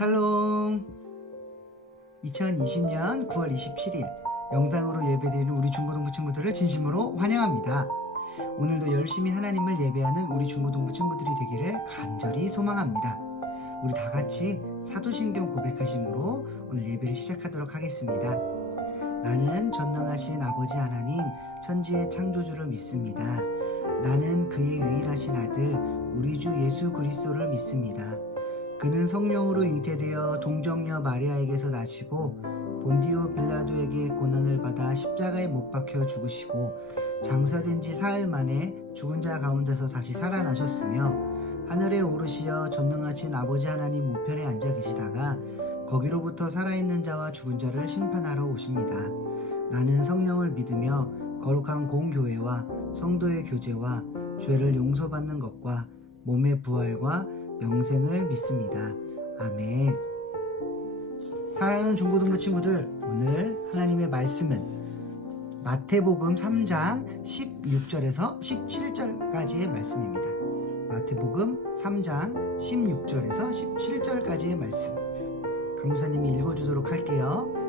샬롬. 2020년 9월 27일 영상으로 예배드리는 우리 중고등부 친구들을 진심으로 환영합니다. 오늘도 열심히 하나님을 예배하는 우리 중고등부 친구들이 되기를 간절히 소망합니다. 우리 다 같이 사도신경 고백하심으로 오늘 예배를 시작하도록 하겠습니다. 나는 전능하신 아버지 하나님 천지의 창조주를 믿습니다. 나는 그의 유일하신 아들 우리 주 예수 그리스도를 믿습니다. 그는 성령으로 잉태되어 동정녀 마리아에게서 나시고 본디오 빌라도에게 고난을 받아 십자가에 못 박혀 죽으시고 장사된 지 사흘 만에 죽은 자 가운데서 다시 살아나셨으며 하늘에 오르시어 전능하신 아버지 하나님 우편에 앉아 계시다가 거기로부터 살아있는 자와 죽은 자를 심판하러 오십니다. 나는 성령을 믿으며 거룩한 공교회와 성도의 교제와 죄를 용서받는 것과 몸의 부활과 영생을 믿습니다. 아멘. 사랑하는 중고등부 친구들, 오늘 하나님의 말씀은 마태복음 3장 16절에서 17절까지의 말씀입니다. 마태복음 3장 16절에서 17절까지의 말씀 강무사님이 읽어주도록 할게요.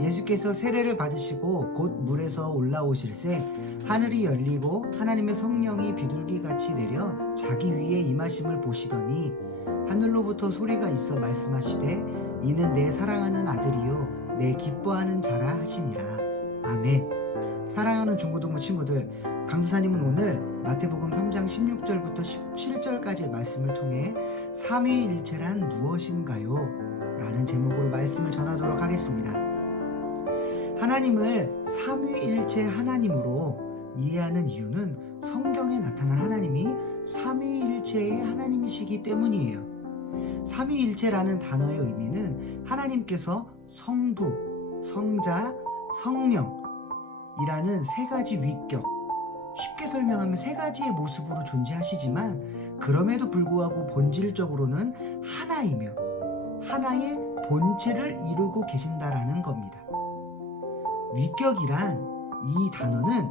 예수께서 세례를 받으시고 곧 물에서 올라오실새 하늘이 열리고 하나님의 성령이 비둘기같이 내려 자기 위에 임하심을 보시더니 하늘로부터 소리가 있어 말씀하시되 이는 내 사랑하는 아들이요 내 기뻐하는 자라 하시니라. 아멘. 사랑하는 중고등부 친구들, 강도사님은 오늘 마태복음 3장 16절부터 17절까지의 말씀을 통해 삼위일체란 무엇인가요? 라는 제목으로 말씀을 전하도록 하겠습니다. 하나님을 삼위일체 하나님으로 이해하는 이유는 성경에 나타난 하나님이 삼위일체의 하나님이시기 때문이에요. 삼위일체라는 단어의 의미는 하나님께서 성부, 성자, 성령이라는 세 가지 위격, 쉽게 설명하면 세 가지의 모습으로 존재하시지만 그럼에도 불구하고 본질적으로는 하나이며 하나의 본체를 이루고 계신다라는 겁니다. 위격이란 이 단어는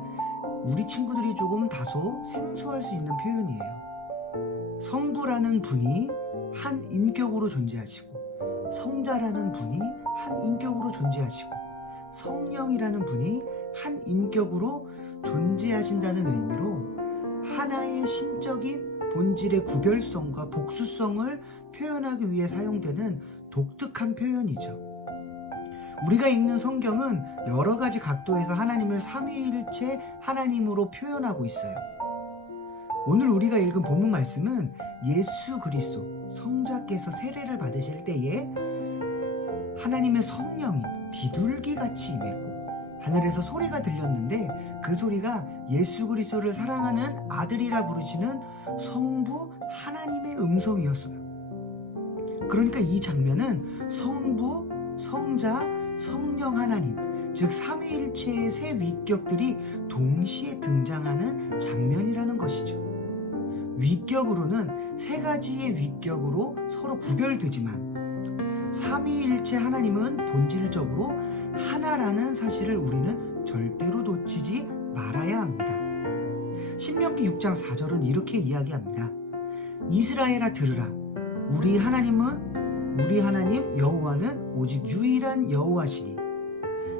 우리 친구들이 조금 다소 생소할 수 있는 표현이에요. 성부라는 분이 한 인격으로 존재하시고 성자라는 분이 한 인격으로 존재하시고 성령이라는 분이 한 인격으로 존재하신다는 의미로 하나의 신적인 본질의 구별성과 복수성을 표현하기 위해 사용되는 독특한 표현이죠. 우리가 읽는 성경은 여러 가지 각도에서 하나님을 삼위일체 하나님으로 표현하고 있어요. 오늘 우리가 읽은 본문 말씀은 예수 그리스도 성자께서 세례를 받으실 때에 하나님의 성령이 비둘기같이 임했고 하늘에서 소리가 들렸는데 그 소리가 예수 그리스도를 사랑하는 아들이라 부르시는 성부 하나님의 음성이었어요. 그러니까 이 장면은 성부, 성자, 성령 하나님, 즉 삼위일체의 세 위격들이 동시에 등장하는 장면이라는 것이죠. 위격으로는 세 가지의 위격으로 서로 구별되지만 삼위일체 하나님은 본질적으로 하나라는 사실을 우리는 절대로 놓치지 말아야 합니다. 신명기 6장 4절은 이렇게 이야기합니다. 이스라엘아 들으라. 우리 하나님 여호와는 오직 유일한 여호와시니.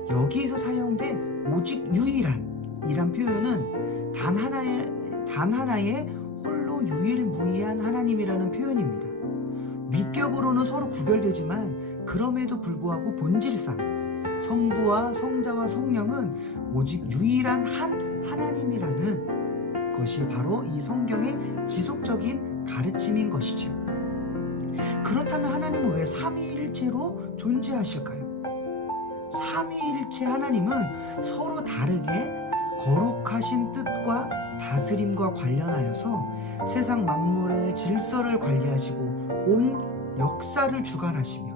여기에서 사용된 오직 유일한 이란 표현은 단 하나의 홀로 유일무이한 하나님이라는 표현입니다. 위격으로는 서로 구별되지만 그럼에도 불구하고 본질상 성부와 성자와 성령은 오직 유일한 한 하나님이라는 것이 바로 이 성경의 지속적인 가르침인 것이죠. 그렇다면 하나님은 왜 삼위일체로 존재하실까요? 삼위일체 하나님은 서로 다르게 거룩하신 뜻과 다스림과 관련하여서 세상 만물의 질서를 관리하시고 온 역사를 주관하시며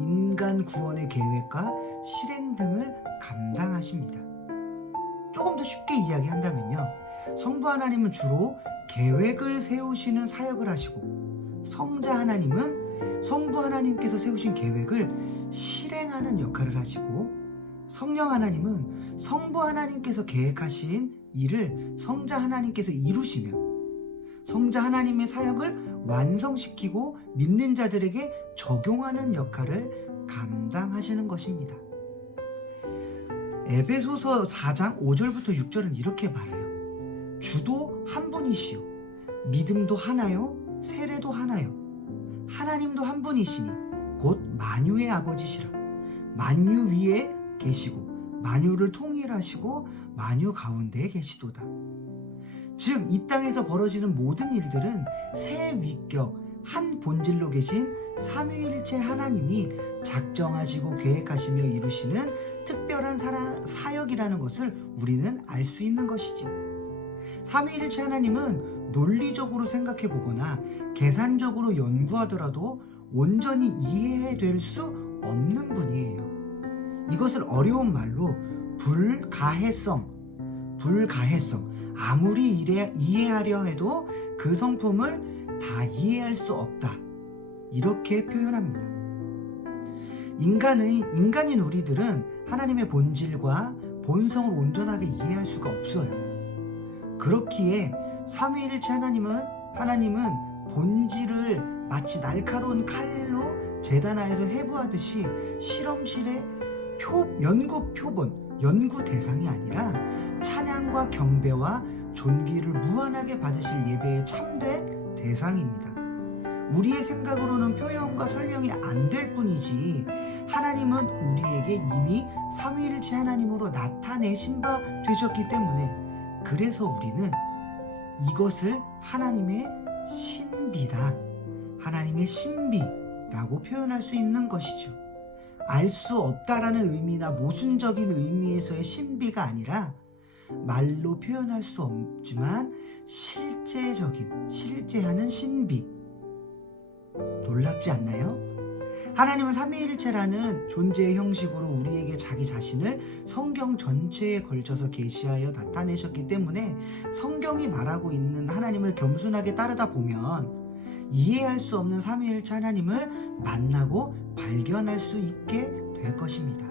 인간 구원의 계획과 실행 등을 감당하십니다. 조금 더 쉽게 이야기한다면요, 성부 하나님은 주로 계획을 세우시는 사역을 하시고 성자 하나님은 성부 하나님께서 세우신 계획을 실행하는 역할을 하시고 성령 하나님은 성부 하나님께서 계획하신 일을 성자 하나님께서 이루시며 성자 하나님의 사역을 완성시키고 믿는 자들에게 적용하는 역할을 감당하시는 것입니다. 에베소서 4장 5절부터 6절은 이렇게 말해요. 주도 한 분이시요 믿음도 하나요 세례도 하나요 하나님도 한 분이시니 곧 만유의 아버지시라. 만유 위에 계시고 만유를 통일하시고 만유 가운데에 계시도다. 즉 이 땅에서 벌어지는 모든 일들은 세 위격 한 본질로 계신 삼위일체 하나님이 작정하시고 계획하시며 이루시는 특별한 사역이라는 것을 우리는 알 수 있는 것이죠. 삼위일체 하나님은 논리적으로 생각해 보거나 계산적으로 연구하더라도 온전히 이해될 수 없는 분이에요. 이것을 어려운 말로 불가해성, 아무리 이해하려 해도 그 성품을 다 이해할 수 없다. 이렇게 표현합니다. 인간인 우리들은 하나님의 본질과 본성을 온전하게 이해할 수가 없어요. 그렇기에 삼위일체 하나님은 본질을 마치 날카로운 칼로 재단하여서 해부하듯이 실험실의 연구 대상이 아니라 찬양과 경배와 존귀를 무한하게 받으실 예배의 참된 대상입니다. 우리의 생각으로는 표현과 설명이 안 될 뿐이지 하나님은 우리에게 이미 삼위일체 하나님으로 나타내신 바 되셨기 때문에 그래서 우리는 이것을 하나님의 신비다, 하나님의 신비라고 표현할 수 있는 것이죠. 알 수 없다라는 의미나 모순적인 의미에서의 신비가 아니라 말로 표현할 수 없지만 실제하는 신비. 놀랍지 않나요? 하나님은 삼위일체라는 존재의 형식으로 우리에게 자기 자신을 성경 전체에 걸쳐서 계시하여 나타내셨기 때문에 성경이 말하고 있는 하나님을 겸손하게 따르다 보면 이해할 수 없는 삼위일체 하나님을 만나고 발견할 수 있게 될 것입니다.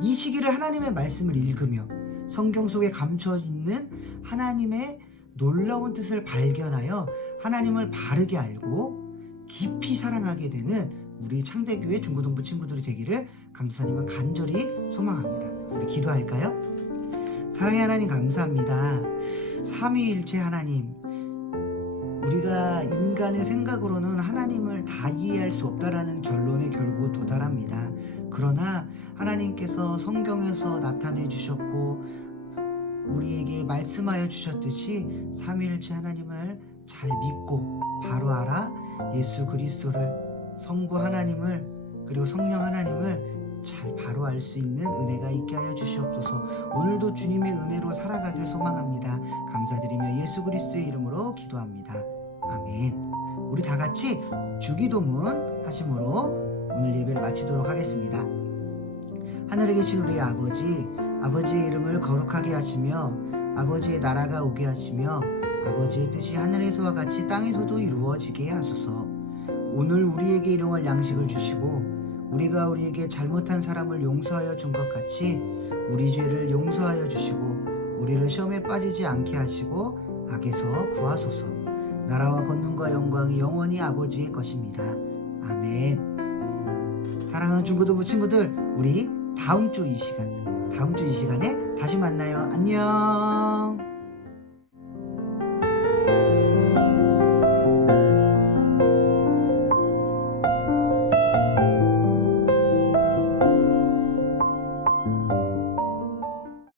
이 시기를 하나님의 말씀을 읽으며 성경 속에 감춰 있는 하나님의 놀라운 뜻을 발견하여 하나님을 바르게 알고 깊이 사랑하게 되는 우리 창대교회 중고등부 친구들이 되기를 강도사님은 간절히 소망합니다. 우리 기도할까요? 사랑의 하나님 감사합니다. 삼위일체 하나님, 우리가 인간의 생각으로는 하나님을 다 이해할 수 없다라는 결론에 결국 도달합니다. 그러나 하나님께서 성경에서 나타내 주셨고 우리에게 말씀하여 주셨듯이 삼위일체 하나님을 잘 믿고 바로 알아 예수 그리스도를, 성부 하나님을, 그리고 성령 하나님을 잘 바로 알 수 있는 은혜가 있게 하여 주시옵소서. 오늘도 주님의 은혜로 살아가길 소망합니다. 감사드리며 예수 그리스도의 이름으로 기도합니다. 아멘. 우리 다 같이 주기도문 하심으로 오늘 예배를 마치도록 하겠습니다. 하늘에 계신 우리 아버지의 이름을 거룩하게 하시며 아버지의 나라가 오게 하시며 아버지의 뜻이 하늘에서와 같이 땅에서도 이루어지게 하소서. 오늘 우리에게 일용할 양식을 주시고 우리가 우리에게 잘못한 사람을 용서하여 준 것 같이 우리 죄를 용서하여 주시고 우리를 시험에 빠지지 않게 하시고 악에서 구하소서. 나라와 권능과 영광이 영원히 아버지의 것입니다. 아멘. 사랑하는 중고등부 친구들, 우리 다음 주 이 시간에 다시 만나요. 안녕.